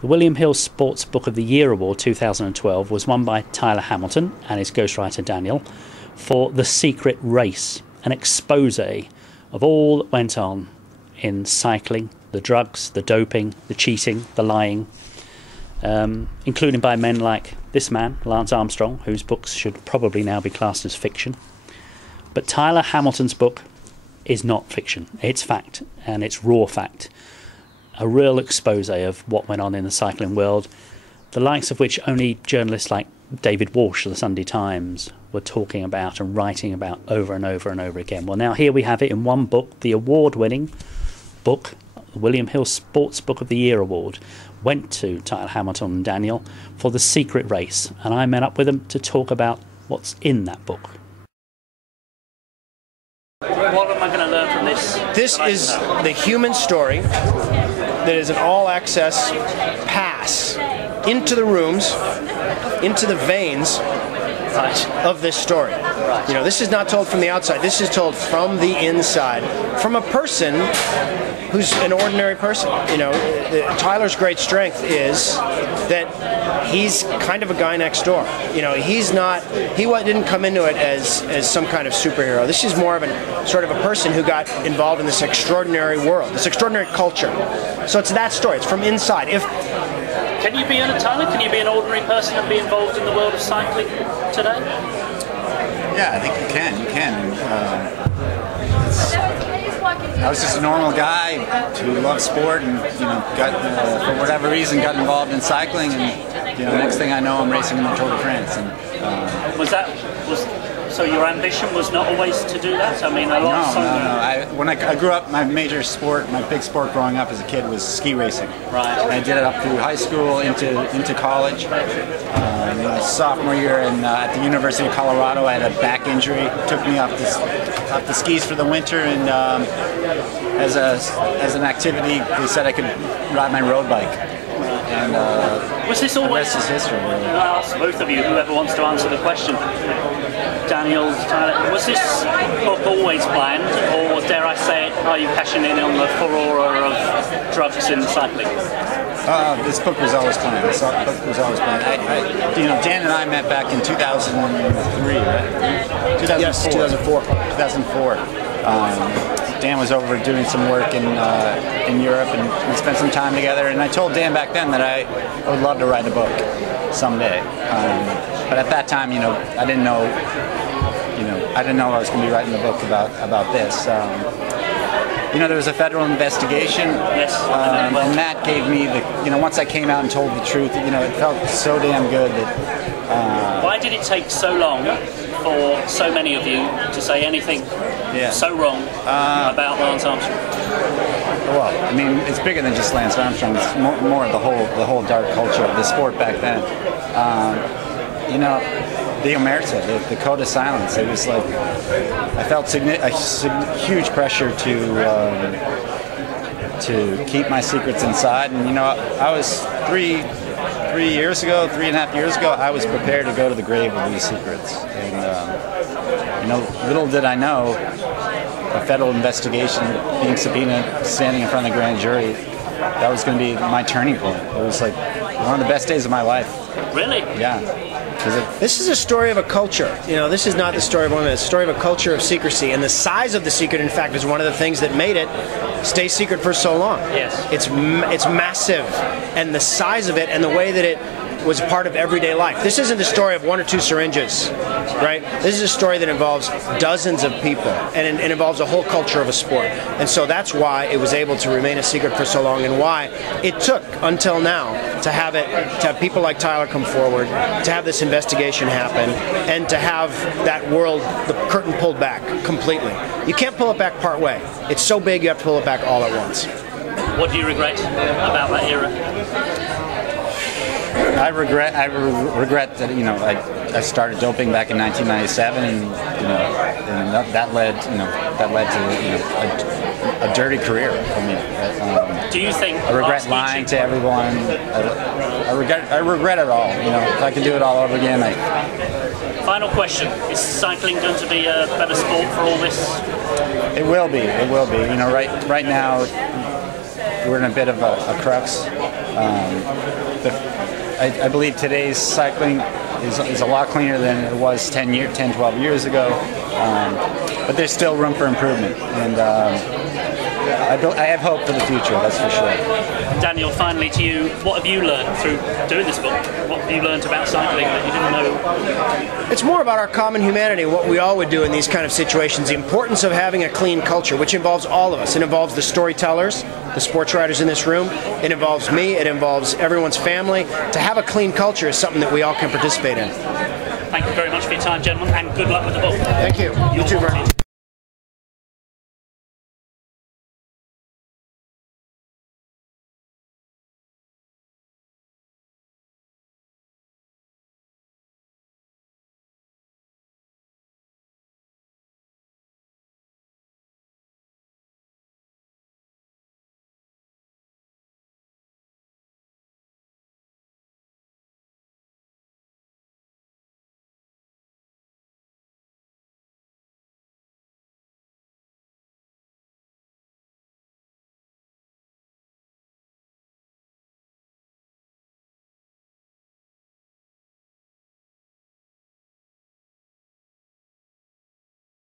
The William Hill Sports Book of the Year Award 2012 was won by Tyler Hamilton and his ghostwriter Daniel for The Secret Race, an expose of all that went on in cycling, the drugs, the doping, the cheating, the lying, including by men like this man, Lance Armstrong, whose books should probably now be classed as fiction. But Tyler Hamilton's book is not fiction, it's fact, and it's raw fact. A real expose of what went on in the cycling world, the likes of which only journalists like David Walsh of the Sunday Times were talking about and writing about over and over and over again. Well, now here we have it in one book. The award-winning book, the William Hill Sports Book of the Year Award, went to Tyler Hamilton and Daniel for The Secret Race, and I met up with them to talk about what's in that book. What am I going to learn from this? This is the human story that is an all-access pass into the rooms, into the veins of this story. You know, this is not told from the outside. This is told from the inside, from a person who's an ordinary person. You know, Tyler's great strength is that he's kind of a guy next door. You know, he didn't come into it as some kind of superhero. This is more of a sort of a person who got involved in this extraordinary world, this extraordinary culture. So it's that story. It's from inside. Can you be Tyler? Can you be an ordinary person and be involved in the world of cycling today? Yeah, I think you can. You can. I was just a normal guy who loved sport and, you know, got for whatever reason got involved in cycling, and, you know, next thing I know, I'm racing in the Tour de France. And so your ambition was not always to do that? I mean, a lot of When I grew up, my major sport, my big sport growing up as a kid was ski racing. Right. And I did it up through high school, into college. Sophomore year at the University of Colorado, I had a back injury. It took me off the skis for the winter, and as an activity, they said I could ride my road bike. And was this always? The rest is history. Really. I'll ask both of you, whoever wants to answer the question. Daniel, Tyler, was this book always planned, or dare I say it, are you cashing in on the furore of drugs in cycling? This book was always planned. Dan and I met back in 2003, right? 2004. Yes, 2004. 2004. Dan was over doing some work in Europe, and we spent some time together. And I told Dan back then that I would love to write a book someday. But at that time, you know, I didn't know I was going to be writing a book about this. You know, there was a federal investigation, and that gave me once I came out and told the truth, you know, it felt so damn good that. Why did it take so long for so many of you to say anything so wrong about Lance Armstrong? Well, I mean, it's bigger than just Lance Armstrong. It's more of the whole dark culture of the sport back then. You know, the omerta, the code of silence. It was like I felt a huge pressure to keep my secrets inside. And you know, I was 3.5 years ago, I was prepared to go to the grave with these secrets. And you know, little did I know, a federal investigation, being subpoenaed, standing in front of the grand jury, that was going to be my turning point. It was like one of the best days of my life. Really? Yeah. This is a story of a culture. You know, this is not the story of one man. It's a story of a culture of secrecy. And the size of the secret, in fact, is one of the things that made it stay secret for so long. Yes. It's massive. And the size of it and the way that it was part of everyday life. This isn't the story of 1 or 2 syringes, right? This is a story that involves dozens of people, and it involves a whole culture of a sport. And so that's why it was able to remain a secret for so long, and why it took until now to have people like Tyler come forward, to have this investigation happen, and to have that world, the curtain pulled back completely. You can't pull it back part way. It's so big you have to pull it back all at once. What do you regret about that era? I regret that, you know, I started doping back in 1997, and you know, and that led to a dirty career for me. Do you think? I regret lying to everyone. I regret it all. You know, if I could do it all over again, Final question: is cycling going to be a better sport for all this? It will be. It will be. You know, right now we're in a bit of a crux. I believe today's cycling is a lot cleaner than it was 10, 12 years ago, but there's still room for improvement, and I have hope for the future, that's for sure. Daniel, finally to you, what have you learned through doing this book? What have you learned about cycling that you didn't know? It's more about our common humanity, what we all would do in these kind of situations, the importance of having a clean culture, which involves all of us. It involves the storytellers, the sports writers in this room. It involves me. It involves everyone's family. To have a clean culture is something that we all can participate in. Thank you very much for your time, gentlemen, and good luck with the book. Thank you. You too, Vern.